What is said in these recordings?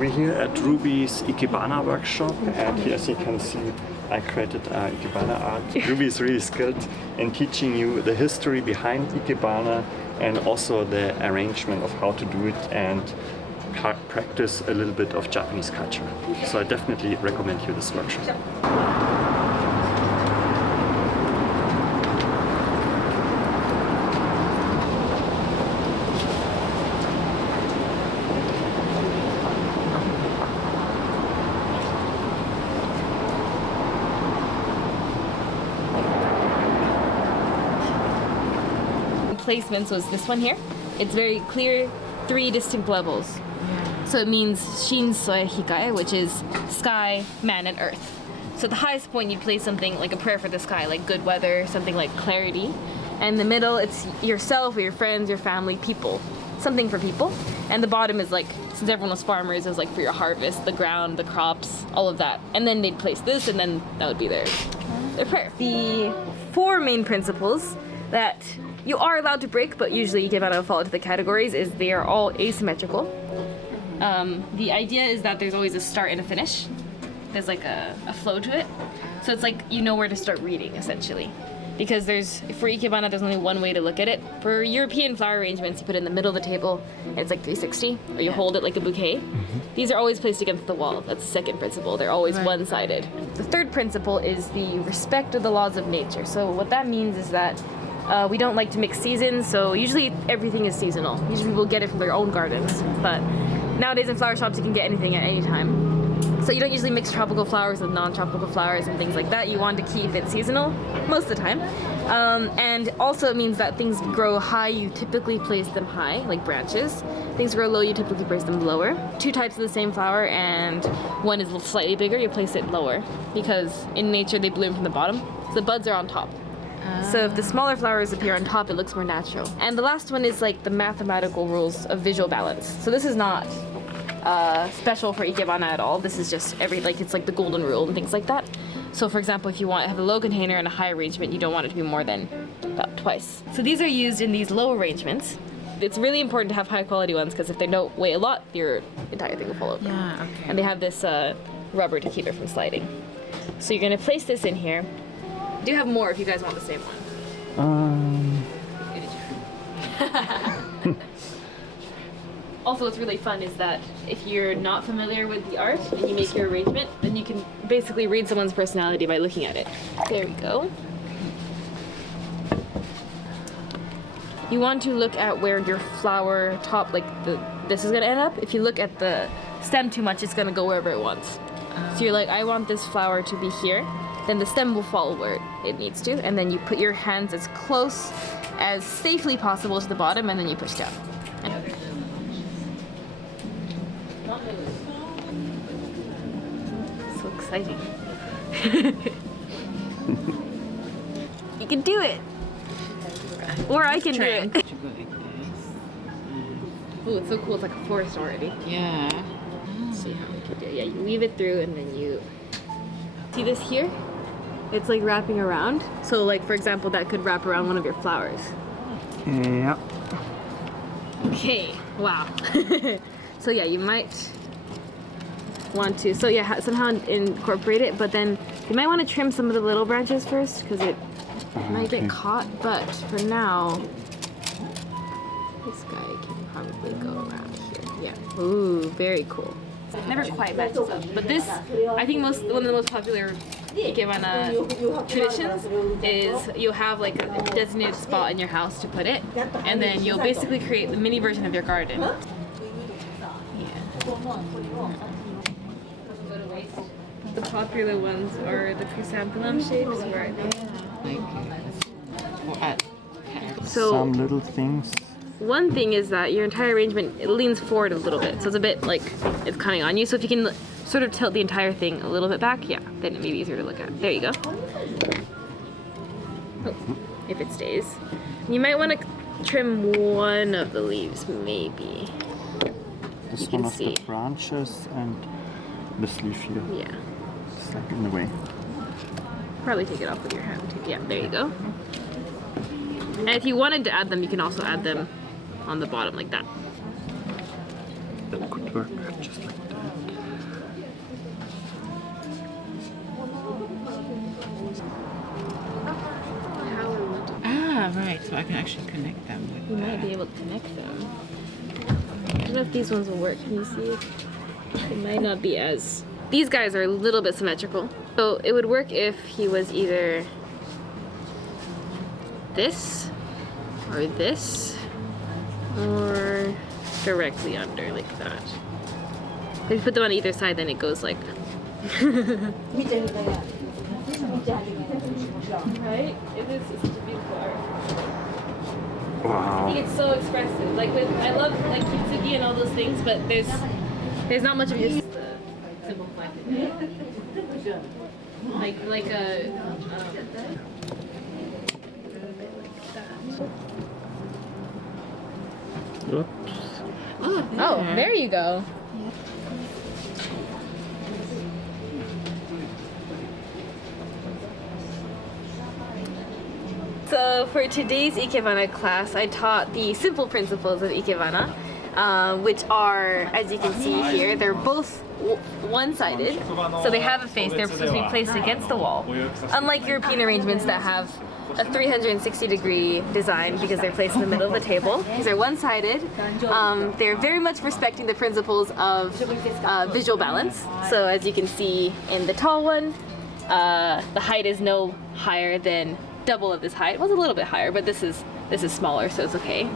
We're here at Ruby's Ikebana workshop, and here, as you can see, I created Ikebana art. Ruby is really skilled in teaching you the history behind Ikebana and also the arrangement of how to do it and practice a little bit of Japanese culture. So I definitely recommend you this workshop. Placements was this one here. It's very clear, 3 distinct levels. So it means Shin Soi Hikae, which is sky, man, and earth. So at the highest point, you place something like a prayer for the sky, like good weather, something like clarity. And in the middle, it's yourself or your friends, your family, people. Something for people. And the bottom is like, since everyone was farmers, it was like for your harvest, the ground, the crops, all of that. And then they'd place this, and then that would be their prayer. The 4 main principles that you are allowed to break, but usually Ikebana will fall into the categories, is they are all asymmetrical. The idea is that there's always a start and a finish. There's like a flow to it. So it's like you know where to start reading, essentially. Because for Ikebana, there's only one way to look at it. For European flower arrangements, you put it in the middle of the table, and it's like 360, or you hold it like a bouquet. These are always placed against the wall. That's the second principle. They're always one-sided. The third principle is the respect of the laws of nature. So what that means is that we don't like to mix seasons, so usually everything is seasonal. Usually people get it from their own gardens, but nowadays in flower shops you can get anything at any time. So you don't usually mix tropical flowers with non-tropical flowers and things like that. You want to keep it seasonal most of the time. And also it means that things grow high, you typically place them high, like branches. Things grow low, you typically place them lower. 2 types of the same flower, and one is slightly bigger, you place it lower, because in nature they bloom from the bottom, so the buds are on top. So if the smaller flowers appear on top, it looks more natural. And the last one is like the mathematical rules of visual balance. So this is not special for Ikebana at all. This is just it's like the golden rule and things like that. So for example, if you have a low container and a high arrangement, you don't want it to be more than about twice. So these are used in these low arrangements. It's really important to have high quality ones, because if they don't weigh a lot, your entire thing will fall over. Yeah, okay. And they have this rubber to keep it from sliding. So you're gonna place this in here. I do have more if you guys want the same one. Also, what's really fun is that if you're not familiar with the art and you make your arrangement, then you can basically read someone's personality by looking at it. There we go. You want to look at where your flower top, this is gonna end up. If you look at the stem too much, it's gonna go wherever it wants. So you're like, I want this flower to be here. Then the stem will fall where it needs to, and then you put your hands as close as safely possible to the bottom, and then you push down. So exciting. You can do it! Or I can do it. Oh, it's so cool, it's like a forest already. Yeah. Let's see how we can do it. Yeah, you weave it through, and then you... See this here? It's like wrapping around. So like, for example, that could wrap around one of your flowers. Yeah. Okay, wow. So yeah, you might want to, somehow incorporate it, but then you might want to trim some of the little branches first, because it might get caught, but for now, this guy can probably go around here. Yeah, ooh, very cool. It never quite matches up, but this, I think one of the most popular Ikebana traditions is you'll have like a designated spot in your house to put it, and then you'll basically create the mini version of your garden. The popular ones are the chrysanthemum shapes, where so some little things. one thing is that your entire arrangement, it leans forward a little bit, so it's a bit like it's coming on you. So if you can sort of tilt the entire thing a little bit back, yeah, then it may be easier to look at. There you go. Oh, if it stays. You might want to trim one of the leaves, maybe. This you can one of see the branches and this leaf here. Yeah. It's like in the way. Probably take it off with your hand. Yeah, there you go. And if you wanted to add them, you can also add them on the bottom like that. That could work just like that. Ah, right. So I can actually connect them with. You might be able to connect them. I don't know if these ones will work. Can you see it? It might not be as... These guys are a little bit symmetrical. So it would work if he was either this, or this, or directly under like that. If you put them on either side, then it goes like that. Right? It is such a beautiful art. I Wow. think it's so expressive. Like with, I love like kintsugi and all those things, but there's not much of just the simple collected. Like a Oops. oh, there you go. So for today's Ikebana class, I taught the simple principles of Ikebana, which are, as you can see here, they're both one-sided, so they have a face. They're supposed to be placed against the wall, unlike European arrangements that have a 360-degree design because they're placed in the middle of the table. These are one-sided. They're very much respecting the principles of visual balance. So as you can see in the tall one, the height is no higher than double of this height. It was a little bit higher, but this is smaller, so it's okay.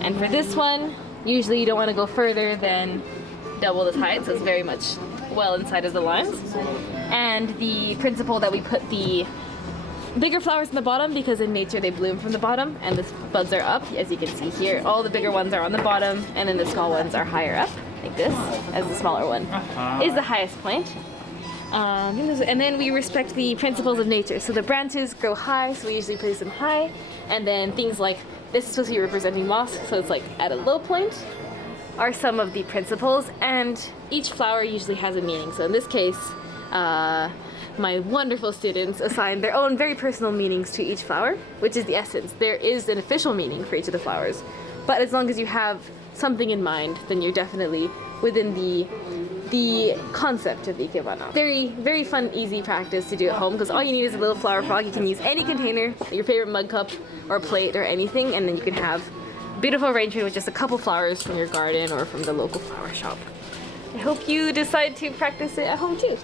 And for this one, usually you don't want to go further than double this height, so it's very much well inside of the lines. And the principle that we put the bigger flowers in the bottom because in nature they bloom from the bottom and the buds are up, as you can see here. All the bigger ones are on the bottom and then the small ones are higher up, like this, as the smaller one is the highest point. And then we respect the principles of nature. So the branches grow high, so we usually place them high. And then things like, this is supposed to be representing moss, so it's like at a low point, are some of the principles. And each flower usually has a meaning. So in this case, my wonderful students assigned their own very personal meanings to each flower, which is the essence. There is an official meaning for each of the flowers. But as long as you have something in mind, then you're definitely within the concept of Ikebana. Very, very fun, easy practice to do at home because all you need is a little flower frog. You can use any container, your favorite mug cup or plate or anything, and then you can have a beautiful arrangement with just a couple flowers from your garden or from the local flower shop. I hope you decide to practice it at home too.